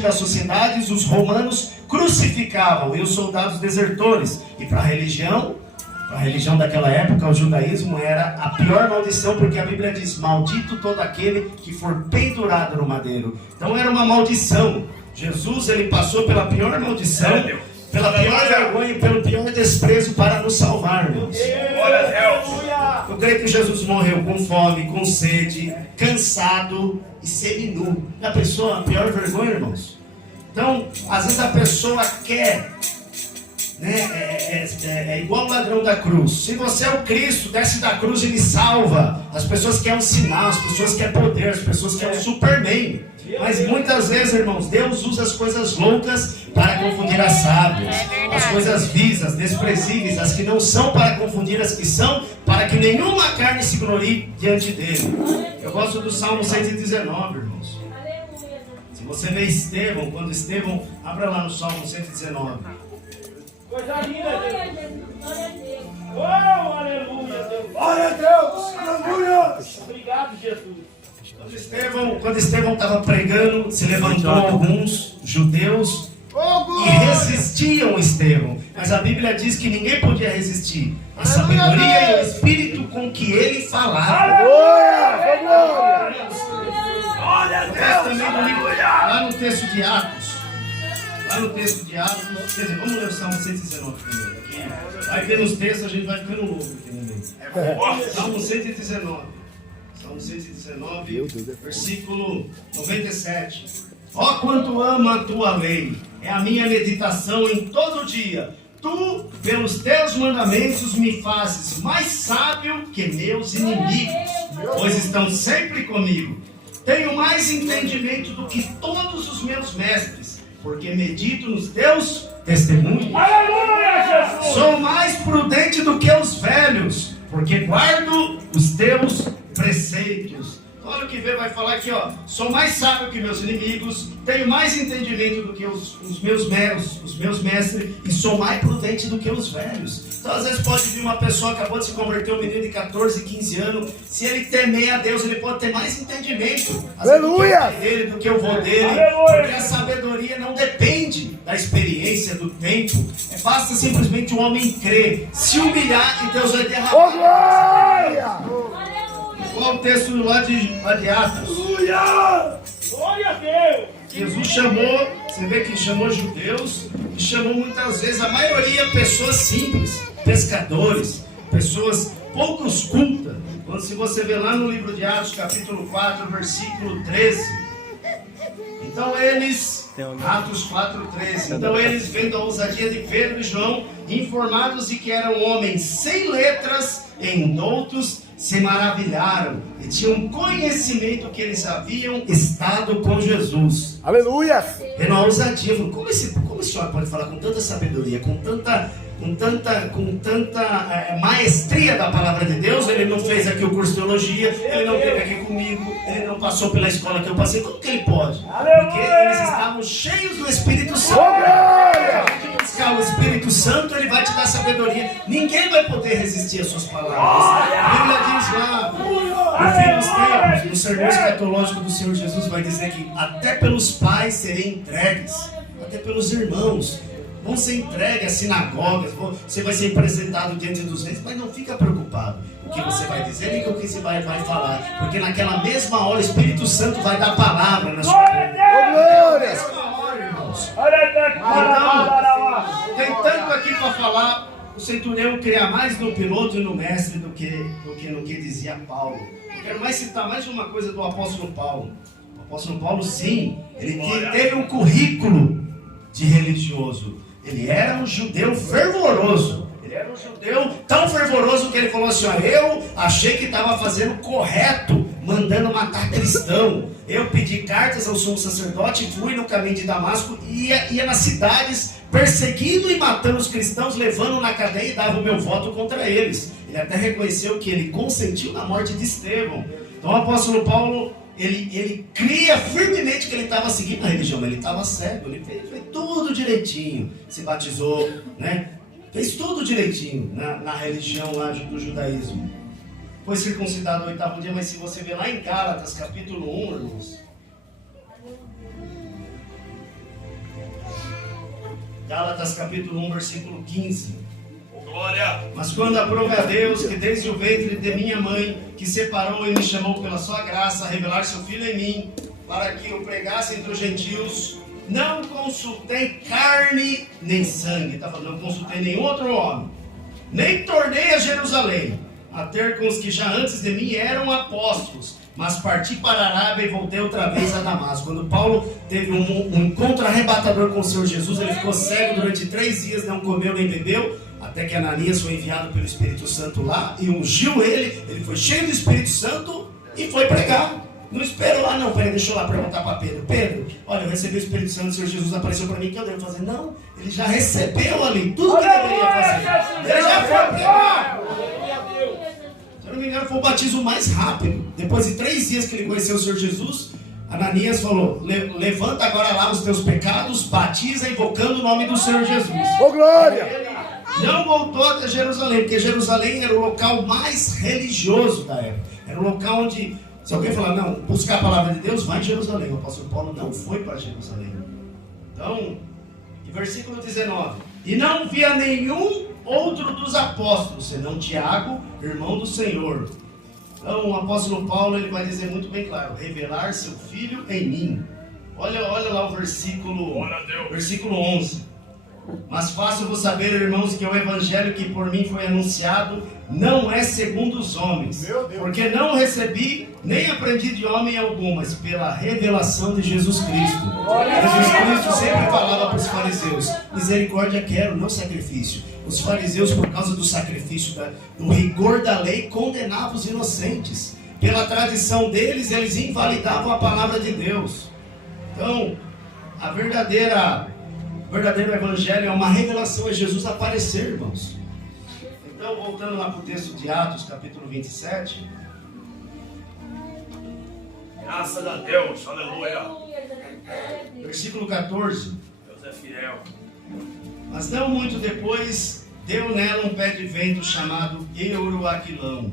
das sociedades, os romanos crucificavam e os soldados desertores. E para a religião daquela época, o judaísmo era a pior maldição, porque a Bíblia diz: maldito todo aquele que for pendurado no madeiro. Então era uma maldição. Jesus, ele passou pela pior maldição, pela pior vergonha e pelo pior desprezo para nos salvar, irmãos. Eu creio que Jesus morreu com fome, com sede, cansado e seminu. Já pensou a pior vergonha, irmãos? Então, às vezes a pessoa quer, né? É igual o ladrão da cruz. Se você é o Cristo, desce da cruz e ele salva. As pessoas querem um sinal, as pessoas querem poder, as pessoas querem um Superman. Mas muitas vezes, irmãos, Deus usa as coisas loucas para confundir as sábias, as coisas vis, as desprezíveis, as que não são, para confundir as que são, para que nenhuma carne se glorie diante dele. Eu gosto do Salmo 119, irmãos. Se você vê Estevão, quando Estevão, abra lá no Salmo 119. Coisa linda, Deus. Oh, aleluia, Deus. Glória a Deus. Aleluia. Obrigado, Jesus. Quando Estevão estava pregando, se levantou alguns judeus e resistiam Estevão. Mas a Bíblia diz que ninguém podia resistir a sabedoria e o espírito com que ele falava. Glória a Deus. Lá no texto de Atos. Quer dizer, vamos ler o Salmo 119 primeiro. Aqui. Vai ver nos textos, a gente vai ficando louco aqui. Salmo 119. Salmo 119, versículo 97. Ó, quanto amo a tua lei, é a minha meditação em todo dia. Tu, pelos teus mandamentos, me fazes mais sábio que meus inimigos, pois estão sempre comigo. Tenho mais entendimento do que todos os meus mestres, porque medito nos teus testemunhos. Aleluia, Jesus! Sou mais prudente do que os velhos, porque guardo os teus preceitos. Olha o que vê, vai falar aqui, ó. Sou mais sábio que meus inimigos, tenho mais entendimento do que os meus mestres, e sou mais prudente do que os velhos. Então, às vezes pode vir uma pessoa, acabou de se converter, um menino de 14, 15 anos, se ele temer a Deus, ele pode ter mais entendimento, aleluia, do que o pai dele, do que o vô dele, aleluia, porque a sabedoria não depende da experiência, do tempo. Basta simplesmente um homem crer, se humilhar, e Deus vai derramar. Qual o texto lá de Atos? Aleluia! Glória a Deus! Jesus chamou, você vê que chamou judeus, e chamou muitas vezes, a maioria, pessoas simples, pescadores, pessoas poucos cultas. Quando se você vê lá no livro de Atos, capítulo 4, versículo 13. Então eles, Atos 4:13, então eles, vendo a ousadia de Pedro e João, informados de que eram homens sem letras e indoutos, se maravilharam e tinham conhecimento que eles haviam estado com Jesus. Aleluia! E na ousadia, como esse senhor pode falar com tanta sabedoria, com tanta maestria da palavra de Deus? Ele não fez aqui o curso de teologia, ele não teve aqui comigo, ele não passou pela escola que eu passei. Como que ele pode? Porque eles estavam cheios do Espírito Santo. O Espírito Santo, ele vai te dar sabedoria. Ninguém vai poder resistir às suas palavras. A Bíblia diz lá, no fim dos tempos, no sermão escatológico do Senhor Jesus, vai dizer que até pelos pais serem entregues, até pelos irmãos vão ser entregues às sinagogas, você vai ser apresentado diante dos reis, mas não fica preocupado o que você vai dizer e o que você vai falar, porque naquela mesma hora o Espírito Santo vai dar palavra na sua vida. Então, tem tanto aqui para falar. O centurião cria mais no piloto e no mestre do que no que dizia Paulo. Eu quero mais citar mais uma coisa do apóstolo Paulo. O apóstolo Paulo, sim, ele teve um currículo de religioso. Ele era um judeu fervoroso. Ele era um judeu tão fervoroso que ele falou assim: ó, eu achei que estava fazendo correto, mandando matar cristão. Eu pedi cartas ao sumo sacerdote, fui no caminho de Damasco e ia nas cidades perseguindo e matando os cristãos, levando na cadeia, e dava o meu voto contra eles. Ele até reconheceu que ele consentiu na morte de Estevão. Então o apóstolo Paulo, ele cria firmemente que ele estava seguindo a religião, mas ele estava cego, ele fez tudo direitinho, se batizou, né? Fez tudo direitinho na religião lá do judaísmo. Foi circuncidado no 8º dia, mas se você ver lá em Gálatas, capítulo 1, irmãos, Gálatas capítulo 1, versículo 15. Glória. Mas quando aprove a Deus, que desde o ventre de minha mãe, que separou e me chamou pela sua graça, a revelar seu Filho em mim, para que eu pregasse entre os gentios, não consultei carne nem sangue. Está falando, não consultei nenhum outro homem, nem tornei a Jerusalém, a ter com os que já antes de mim eram apóstolos, mas parti para a Arábia e voltei outra vez a Damasco. Quando Paulo teve um encontro arrebatador com o Senhor Jesus, ele ficou cego durante 3 dias, não comeu nem bebeu, até que Ananias foi enviado pelo Espírito Santo lá e ungiu ele foi cheio do Espírito Santo e foi pregar. Não esperou lá, não. Peraí, deixa eu lá perguntar para Pedro. Pedro, olha, eu recebi o Espírito Santo, o Senhor Jesus apareceu para mim, o que eu devo fazer? Não, ele já recebeu ali tudo que deveria fazer. Ele já foi pregar. Se eu não me engano, foi o batismo mais rápido. Depois de 3 dias que ele conheceu o Senhor Jesus, Ananias falou, levanta agora lá os teus pecados, batiza invocando o nome do Senhor Jesus. Ô, glória! Não voltou até Jerusalém, porque Jerusalém era o local mais religioso da época. Era o local onde, se alguém falar, não, buscar a palavra de Deus, vai em Jerusalém. O apóstolo Paulo não foi para Jerusalém. Então, em versículo 19: e não via nenhum outro dos apóstolos, senão Tiago, irmão do Senhor. Então, o apóstolo Paulo, ele vai dizer muito bem claro, revelar seu Filho em mim. Olha lá o versículo 11. Mas faço-vos saber, irmãos, que o evangelho que por mim foi anunciado não é segundo os homens, porque não recebi nem aprendi de homem algum, mas pela revelação de Jesus Cristo. Jesus Cristo sempre falava para os fariseus, misericórdia quero, não sacrifício. Os fariseus, por causa do sacrifício, do rigor da lei, condenavam os inocentes. Pela tradição deles, eles invalidavam a palavra de Deus. Então, o verdadeiro evangelho é uma revelação, é Jesus aparecer, irmãos. Então, voltando lá para o texto de Atos, capítulo 27. Graças a Deus, aleluia. Versículo 14. Deus é fiel. Mas não muito depois, deu nela um pé de vento chamado Euroaquilão.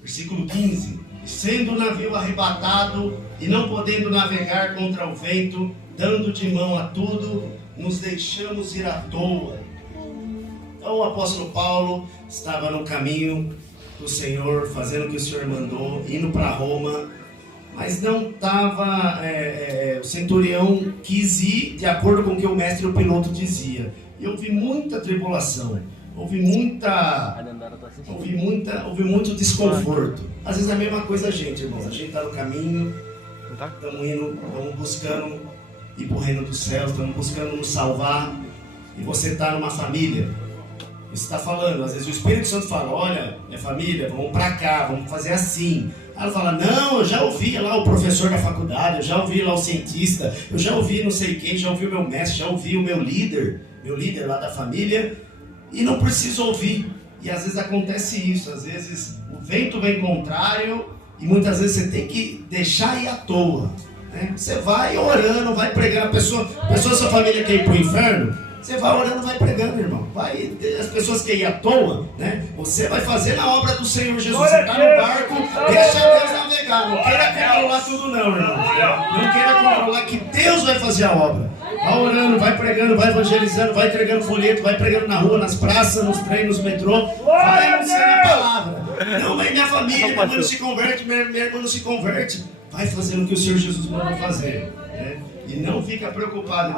Versículo 15. E sendo o navio arrebatado e não podendo navegar contra o vento, dando de mão a tudo, nos deixamos ir à toa. Então o apóstolo Paulo estava no caminho do Senhor, fazendo o que o Senhor mandou, indo para Roma, mas não estava, o centurião quis ir de acordo com o que o mestre e o piloto dizia. E houve muita tribulação, houve muito desconforto. Às vezes é a mesma coisa a gente, irmãos. A gente está no caminho, estamos buscando ir para o reino dos céus, estamos buscando nos salvar, e você está numa família, você está falando, às vezes o Espírito Santo fala, olha, minha família, vamos para cá, vamos fazer assim. Aí ela fala, não, eu já ouvi lá o professor da faculdade, eu já ouvi lá o cientista, eu já ouvi não sei quem, já ouvi o meu mestre, já ouvi o meu líder lá da família, e não preciso ouvir. E às vezes acontece isso, às vezes o vento vem contrário, e muitas vezes você tem que deixar ir à toa. Você vai orando, vai pregando. A pessoa da sua família quer ir para o inferno, você vai orando, vai pregando, irmão. As pessoas que ir à toa, você vai fazer na obra do Senhor Jesus. Você está no barco, deixa Deus navegar. Não queira controlar tudo não, irmão. Não queira controlar, que Deus vai fazer a obra. Vai orando, vai pregando, vai evangelizando, vai entregando folheto, vai pregando na rua, nas praças, nos trens, nos metrô. Vai anunciando a palavra. Não, mas minha família, minha mãe não se converte, minha irmã não se converte. Vai fazendo o que o Senhor Jesus mandou fazer. E não fica preocupado.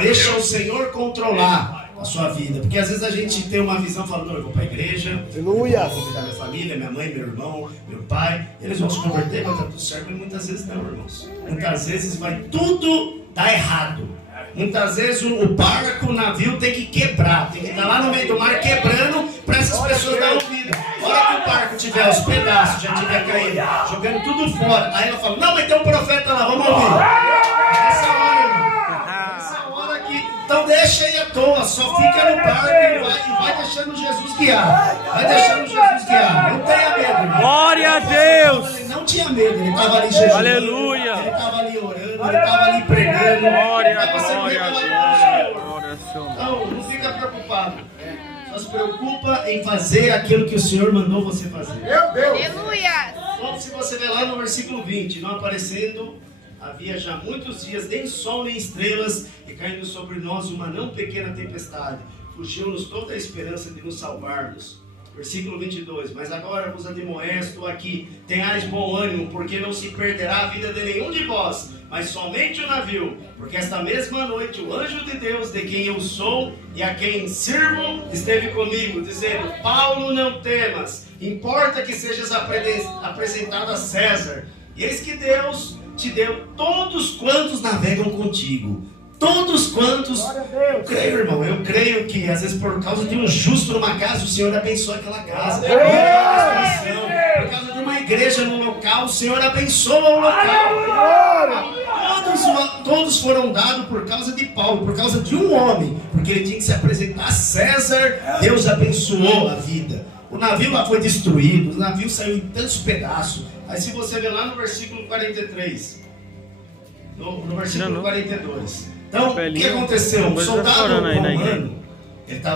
Deixa o Senhor controlar a sua vida. Porque às vezes a gente tem uma visão falando, eu vou para a igreja, aleluia, eu vou convidar minha família, minha mãe, meu irmão, meu pai. Eles vão se converter, vai estar tudo certo. E muitas vezes não, irmãos. Muitas vezes vai tudo dar errado. Muitas vezes o barco, o navio tem que quebrar. Tem que estar lá no meio do mar quebrando para essas pessoas darem ouvido. A hora que o barco tiver aos pedaços, já tiver caído, jogando tudo fora. Aí ela fala, não, mas tem um profeta lá, vamos ouvir. Essa hora, irmão. Essa hora aqui. Então deixa aí à toa, só fica no barco e vai deixando Jesus guiar. Vai deixando Jesus guiar. Não tenha medo, irmão. Glória a Deus. Ele não tinha medo, ele estava ali jejuando. Aleluia. Ele estava ali orando, ele estava ali pregando. Glória. Então, não fica preocupado. Só se preocupa em fazer aquilo que o Senhor mandou você fazer. Meu Deus! Aleluia! Então, se você ver lá no versículo 20, não aparecendo havia já muitos dias, nem sol nem estrelas, e caindo sobre nós uma não pequena tempestade. Fugiu-nos toda a esperança de nos salvarmos. Versículo 22. Mas agora vos admoesto aqui, tenhais bom ânimo, porque não se perderá a vida de nenhum de vós, mas somente o navio. Porque esta mesma noite o anjo de Deus, de quem eu sou e a quem sirvo, esteve comigo, dizendo: Paulo, não temas, importa que sejas apresentado a César. E eis que Deus te deu todos quantos navegam contigo. Todos quantos, eu creio, irmão, eu creio que às vezes por causa de um justo numa casa, o Senhor abençoa aquela casa. Por causa de uma igreja no local, o Senhor abençoa o local. Todos foram dados por causa de Paulo, por causa de um homem, porque ele tinha que se apresentar a César. Deus abençoou a vida. O navio lá foi destruído, o navio saiu em tantos pedaços. Aí se você ver lá no versículo 43, no versículo 42. Então, o que aconteceu? O soldado romano,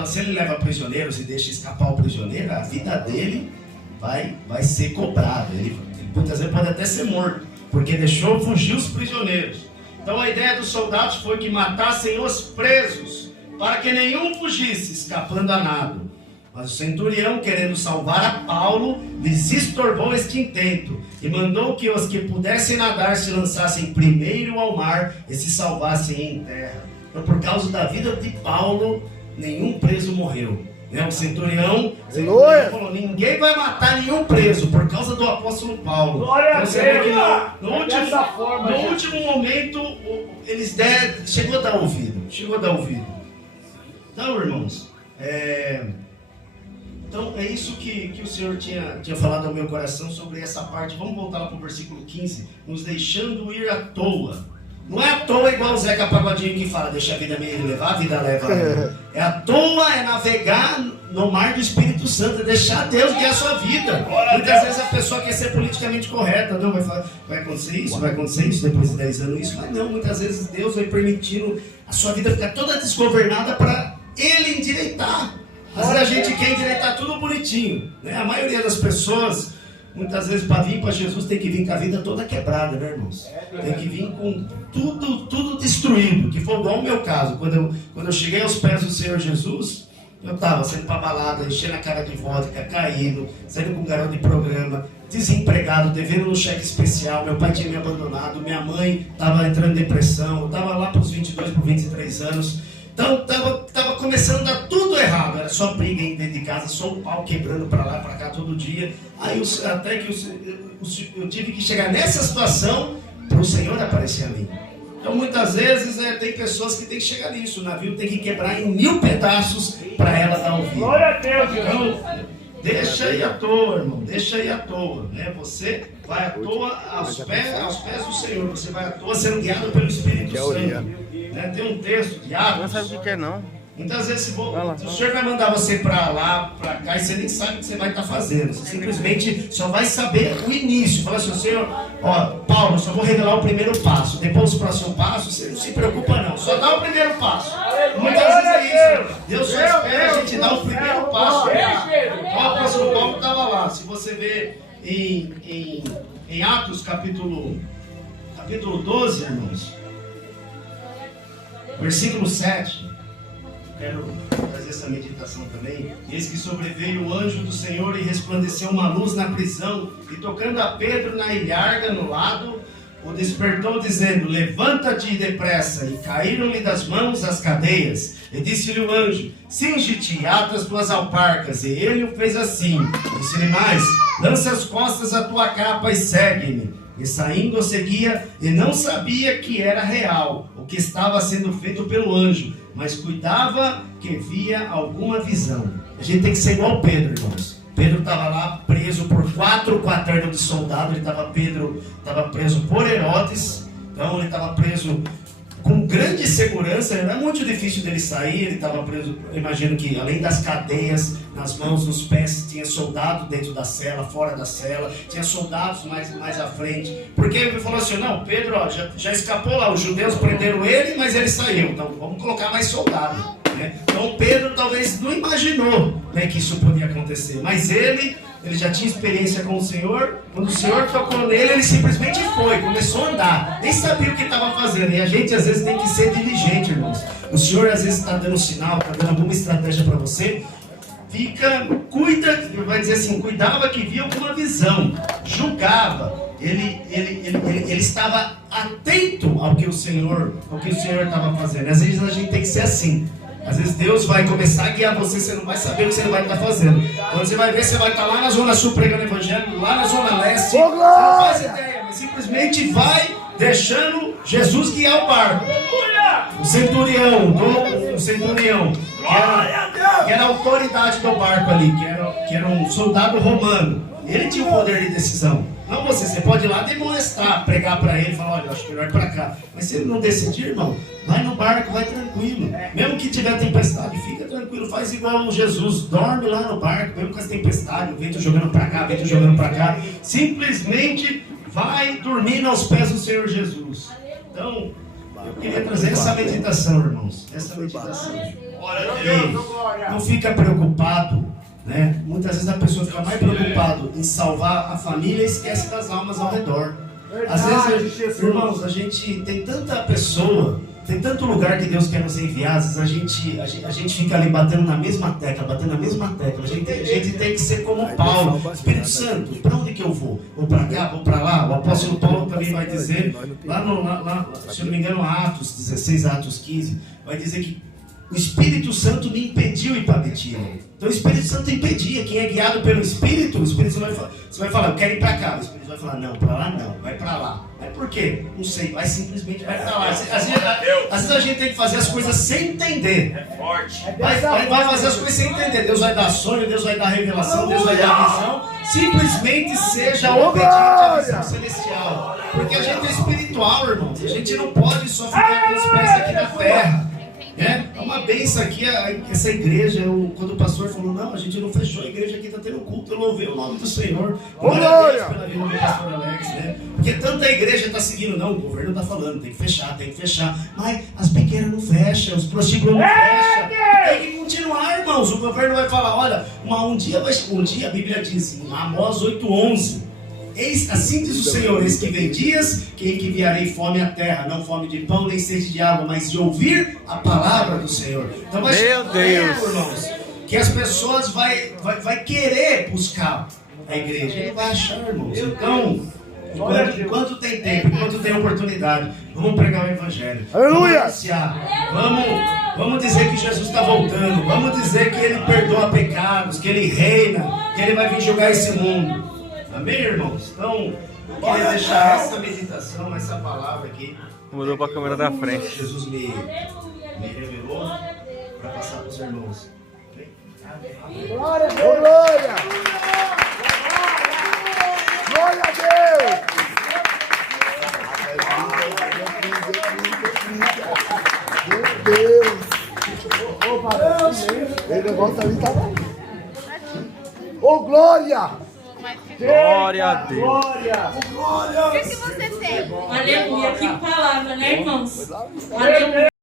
se ele leva prisioneiros e deixa escapar o prisioneiro, a vida dele vai ser cobrada. Ele muitas vezes pode até ser morto, porque deixou fugir os prisioneiros. Então a ideia dos soldados foi que matassem os presos, para que nenhum fugisse, escapando a nado. Mas o centurião, querendo salvar a Paulo, lhes estorvou este intento, e mandou que os que pudessem nadar se lançassem primeiro ao mar e se salvassem em terra. Então, por causa da vida de Paulo, nenhum preso morreu. O centurião falou: ninguém vai matar nenhum preso por causa do apóstolo Paulo. Então, você vê que no último momento eles chegou a dar ouvido. Então, irmãos, então é isso que o Senhor tinha falado ao meu coração sobre essa parte. Vamos voltar lá para o versículo 15. Nos deixando ir à toa. Não é à toa igual o Zeca Pagodinho que fala: deixa a vida me levar, a vida leva ela. É à toa, é navegar no mar do Espírito Santo, é deixar Deus guiar a sua vida. Muitas vezes a pessoa quer ser politicamente correta. Não, vai acontecer isso, depois de 10 anos isso. Mas não, muitas vezes Deus vai permitindo a sua vida ficar toda desgovernada para Ele endireitar. Às vezes a gente quer endireitar tudo bonitinho, né? A maioria das pessoas, muitas vezes, para vir para Jesus, tem que vir com a vida toda quebrada, né, irmãos? Tem que vir com tudo destruído, que foi igual o meu caso. Quando eu cheguei aos pés do Senhor Jesus, eu estava saindo para balada, enchendo a cara de vodka, caído, saindo com um garoto de programa, desempregado, devendo no cheque especial. Meu pai tinha me abandonado, minha mãe estava entrando em depressão, eu estava lá para os 22, para os 23 anos. Então estava começando a dar tudo errado, era só briga dentro de casa, só o pau quebrando para lá, para cá todo dia. Aí até que eu tive que chegar nessa situação para o Senhor aparecer a mim. Então muitas vezes tem pessoas que tem que chegar nisso, o navio tem que quebrar em 1000 pedaços para ela dar ouvido. Glória a Deus, então, deixa aí à toa, irmão, deixa aí à toa, né? Você vai à toa aos pés do Senhor, você vai à toa sendo guiado pelo Espírito Santo. Tem um texto de Atos. Não sabe o que é, não. Muitas vezes o Senhor vai mandar você para lá, para cá, e você nem sabe o que você vai estar fazendo. Você simplesmente só vai saber o início. Fala assim: Senhor, Paulo, só vou revelar o primeiro passo. Depois o próximo passo, você não se preocupa não. Só dá o primeiro passo. Muitas vezes é isso. Deus só espera a gente dar o primeiro passo. O apóstolo Paulo estava lá. Se você ver em Atos capítulo 12, irmãos, versículo 7, quero fazer essa meditação também. Eis que sobreveio o anjo do Senhor e resplandeceu uma luz na prisão, e tocando a Pedro na ilharga no lado, o despertou dizendo: levanta-te depressa. E caíram-lhe das mãos as cadeias. E disse-lhe o anjo: cinge-te e ata as tuas alparcas. E ele o fez assim. Disse-lhe mais: lança as costas a tua capa e segue-me. E saindo o seguia, e não sabia que era real o que estava sendo feito pelo anjo, mas cuidava que via alguma visão. A gente tem que ser igual Pedro, irmãos. Pedro estava lá preso por 4 quaternos de soldado. Pedro estava preso por Herodes. Então ele estava preso com grande segurança. Era muito difícil dele sair. Ele estava preso, eu imagino que além das cadeias nas mãos, nos pés, tinha soldado dentro da cela, fora da cela, tinha soldados mais à frente, porque ele falou assim: não, Pedro já escapou lá, os judeus prenderam ele, mas ele saiu, então vamos colocar mais soldado, né? Então Pedro talvez não imaginou, né, que isso podia acontecer, mas ele ele já tinha experiência com o Senhor. Quando o Senhor tocou nele, ele simplesmente foi, começou a andar. Nem sabia o que estava fazendo. E a gente às vezes tem que ser diligente, irmãos. O Senhor às vezes está dando sinal, está dando alguma estratégia para você. Cuida, vai dizer assim, cuidava que via alguma visão, julgava. Ele estava atento ao que o Senhor estava fazendo. Às vezes a gente tem que ser assim. Às vezes Deus vai começar a guiar você não vai saber o que você vai estar fazendo. Quando você vai ver, você vai estar lá na Zona Sul pregando o Evangelho, lá na Zona Leste. Você não faz ideia, mas simplesmente vai deixando Jesus guiar o barco. O centurião, que era a autoridade do barco ali, que era um soldado romano. Ele tinha o poder de decisão. Não você pode ir lá demonstrar, pregar para ele, falar, olha, eu acho melhor ir para cá. Mas se ele não decidir, irmão, vai no barco, vai tranquilo. Mesmo que tiver tempestade, fica tranquilo, faz igual Jesus, dorme lá no barco, mesmo com as tempestades, o vento jogando para cá, o vento jogando para cá. Simplesmente vai dormir aos pés do Senhor Jesus. Então, eu queria trazer essa meditação, irmãos. Essa meditação. E não fica preocupado. Né? Muitas vezes a pessoa fica mais preocupada em salvar a família e esquece das almas ao redor. Às vezes, irmãos, a gente tem tanta pessoa, tem tanto lugar que Deus quer nos enviar. Às vezes a gente fica ali batendo na mesma tecla. A gente tem que ser como Paulo. Espírito Santo, para onde que eu vou? Vou para cá, vou para lá. O apóstolo Paulo também vai dizer, se eu não me engano, Atos 16, Atos 15, vai dizer que o Espírito Santo me impediu ir para Betina. Então o Espírito Santo impedia. Quem é guiado pelo Espírito, o Espírito Santo você vai falar, eu quero ir para cá. O Espírito vai falar, não, para lá não, vai para lá. Mas por quê? Não sei, vai simplesmente vai para lá. Às vezes a gente tem que fazer as coisas sem entender. É forte. Vai fazer as coisas sem entender. Deus vai dar sonho, Deus vai dar revelação, Deus vai dar visão. Simplesmente seja obediente à visão celestial. Porque a gente é espiritual, irmãos. A gente não pode só ficar com os pés aqui na terra. É uma bênção aqui, essa igreja, quando o pastor falou, não, a gente não fechou a igreja aqui, está tendo culto, eu louvei o nome do Senhor. Glória a Deus pela vida do pastor Alex, né? Porque tanta igreja está seguindo, não, o governo está falando, tem que fechar. Mas as pequenas não fecham, os prostíbulos não fecham. Tem que continuar, irmãos. O governo vai falar, olha, um dia a Bíblia diz, em Amós 8:11, eis, assim diz o Senhor, eis que vem dias que enviarei fome à terra, não fome de pão, nem sede de água, mas de ouvir a palavra do Senhor. Então vai chegar um tempo, irmãos, que as pessoas vai querer buscar a igreja, ele vai achar, irmãos. Então, enquanto tem tempo, enquanto tem oportunidade, vamos pregar o Evangelho. Aleluia! Vamos anunciar, vamos dizer que Jesus está voltando, vamos dizer que Ele perdoa pecados, que Ele reina, que Ele vai vir julgar esse mundo. Amém, irmãos? Então, eu queria deixar essa meditação, essa palavra aqui. Mudou para a câmera da frente. Jesus me revelou para passar para os irmãos. Glória a Deus! Glória! Glória a Deus! Meu Deus! Esse negócio ali tá bom. Ô, glória! Glória a Deus. Glória! O que você tem? Aleluia, que palavra, né, irmãos? Aleluia.